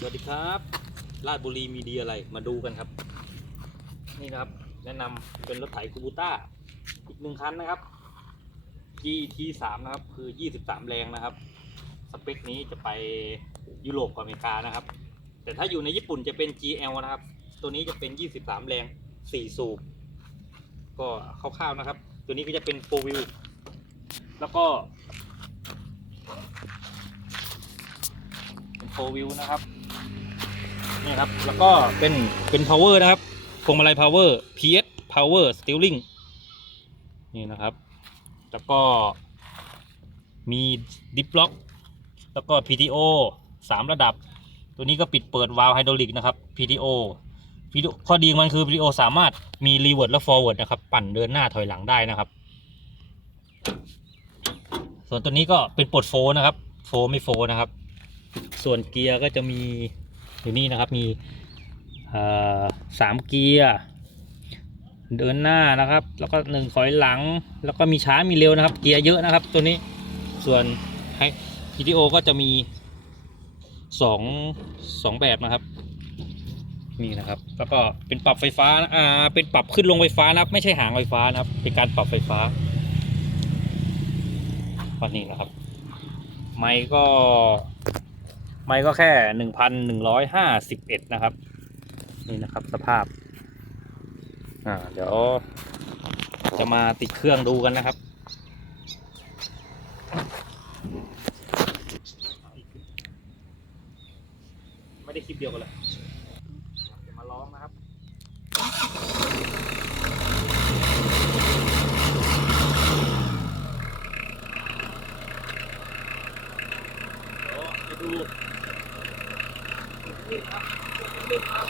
สวัสดีครับราชบุรีมีดีอะไรมาดูกันครับ นี่นะครับ แนะนำเป็นรถไถคูบูต้าอีกหนึ่งคันนะครับ GT 3 นะครับ คือ 23 แรงนะครับ สเปคนี้จะไปยุโรปกับอเมริกานะครับ แต่ถ้าอยู่ในญี่ปุ่นจะเป็น GL นะครับ ตัวนี้จะเป็น 23 แรง 4 สูบ ก็คร่าวๆนะครับ ตัวนี้ก็จะเป็น 4 wheel แล้วก็เป็น 4 wheel นะครับ นี่ครับ แล้วก็เป็นเป็น power นะครับพวงมาลัย power PS power steering นี่นะครับ แล้วก็มีดิฟล็อก แล้วก็ PTO สามระดับ ตัวนี้ก็ปิดเปิดวาล์วไฮดรอลิกนะครับ PTO ข้อดีของมันคือ PTO สามารถมีรีเวิร์ดและ forward นะครับ ปั่นเดินหน้าถอยหลังได้นะครับ ส่วนตัวนี้ก็เป็นปลดโฟร์นะครับ โฟร์ไม่โฟร์นะครับ ส่วนเกียร์ก็จะมี อยู่นี่นะครับมีสามเกียร์เดินหน้านะครับ แล้วก็หนึ่งถอยหลัง แล้วก็มีช้ามีเร็วนะครับ เกียร์เยอะนะครับ ตัวนี้ส่วนให้ PTO ก็จะมีสองสองแบบนะครับนี่นะครับ แล้วก็เป็นปรับไฟฟ้าอ่าเป็นปรับขึ้นลงไฟฟ้านะครับ ไม่ใช่หางไฟฟ้านะครับ เป็นการปรับไฟฟ้าวันนี้นะครับ ไมค์ก็ ไมค์ก็แค่หนึ่งพันหนึ่งร้อยห้าสิบเอ็ดนะครับ นี่นะครับสภาพ อ่า เดี๋ยว จะมาติดเครื่องดูกันนะครับ ไม่ได้คลิปเดียวกันเลยจะมาร้องนะครับดี๋ยวไป ดูนี่ครับนี่ครับ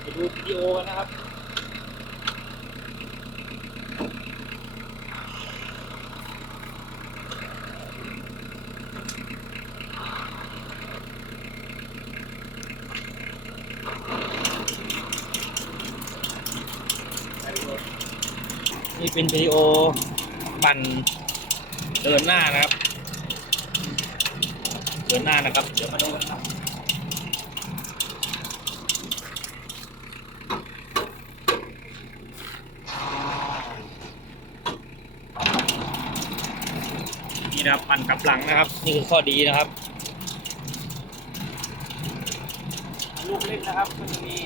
ไปดูวิดีโอกันนะครับ นี่เป็นวิดีโอปั่นเดินหน้านะครับ เดินหน้านะครับ เดี๋ยวมาดูกันครับนี่นะครับปั่นกลับหลังนะครับ นี่คือข้อดีนะครับ ลูกเล่นนะครับก็จะมี